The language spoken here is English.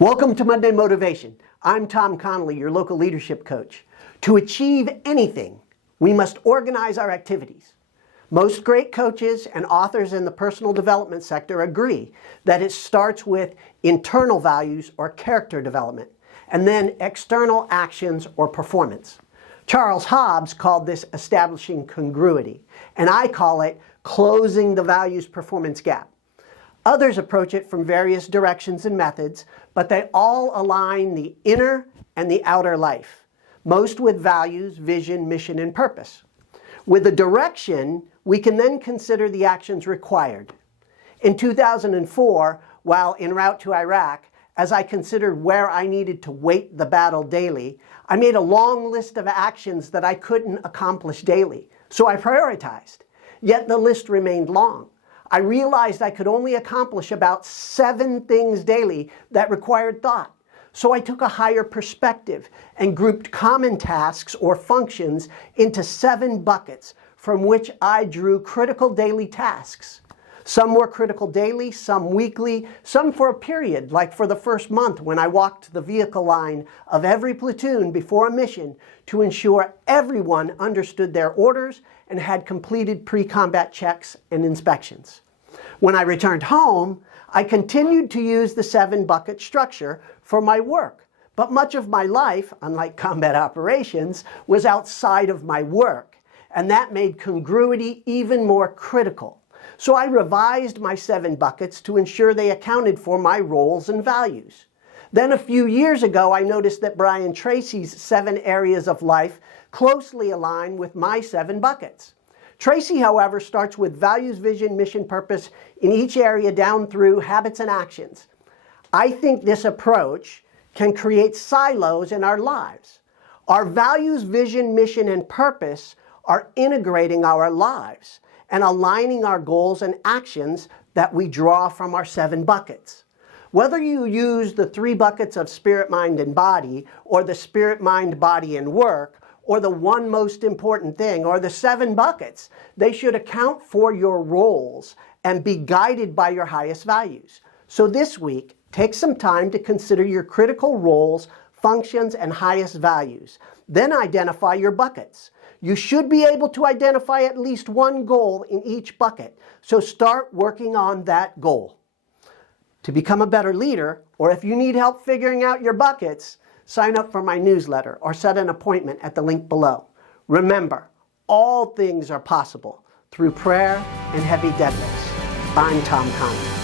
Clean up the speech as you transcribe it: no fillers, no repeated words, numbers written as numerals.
Welcome to Monday Motivation. I'm Tom Connolly, your local leadership coach. To achieve anything, we must organize our activities. Most great coaches and authors in the personal development sector agree that it starts with internal values or character development, and then external actions or performance. Charles Hobbs called this establishing congruity, and I call it closing the values performance gap. Others approach it from various directions and methods, but they all align the inner and the outer life, most with values, vision, mission, and purpose. With the direction, we can then consider the actions required. In 2004, while en route to Iraq, as I considered where I needed to weight the battle daily, I made a long list of actions that I couldn't accomplish daily, so I prioritized. Yet the list remained long. I realized I could only accomplish about 7 things daily that required thought. So I took a higher perspective and grouped common tasks or functions into 7 buckets from which I drew critical daily tasks. Some were critical daily, some weekly, some for a period, like for the first month when I walked the vehicle line of every platoon before a mission to ensure everyone understood their orders and had completed pre-combat checks and inspections. When I returned home, I continued to use the 7-bucket structure for my work. But much of my life, unlike combat operations, was outside of my work, and that made congruity even more critical. So I revised my 7 buckets to ensure they accounted for my roles and values. Then a few years ago, I noticed that Brian Tracy's 7 areas of life closely align with my 7 buckets. Tracy, however, starts with values, vision, mission, purpose in each area down through habits and actions. I think this approach can create silos in our lives. Our values, vision, mission, and purpose are integrating our lives and aligning our goals and actions that we draw from our 7 buckets. Whether you use the 3 buckets of spirit, mind, and body, or the spirit, mind, body, and work, or the one most important thing, or the 7 buckets, they should account for your roles and be guided by your highest values. So this week, take some time to consider your critical roles, functions, and highest values. Then identify your buckets. You should be able to identify at least one goal in each bucket, so start working on that goal. To become a better leader, or if you need help figuring out your buckets, sign up for my newsletter or set an appointment at the link below. Remember, all things are possible through prayer and heavy deadlifts. I'm Tom Connolly.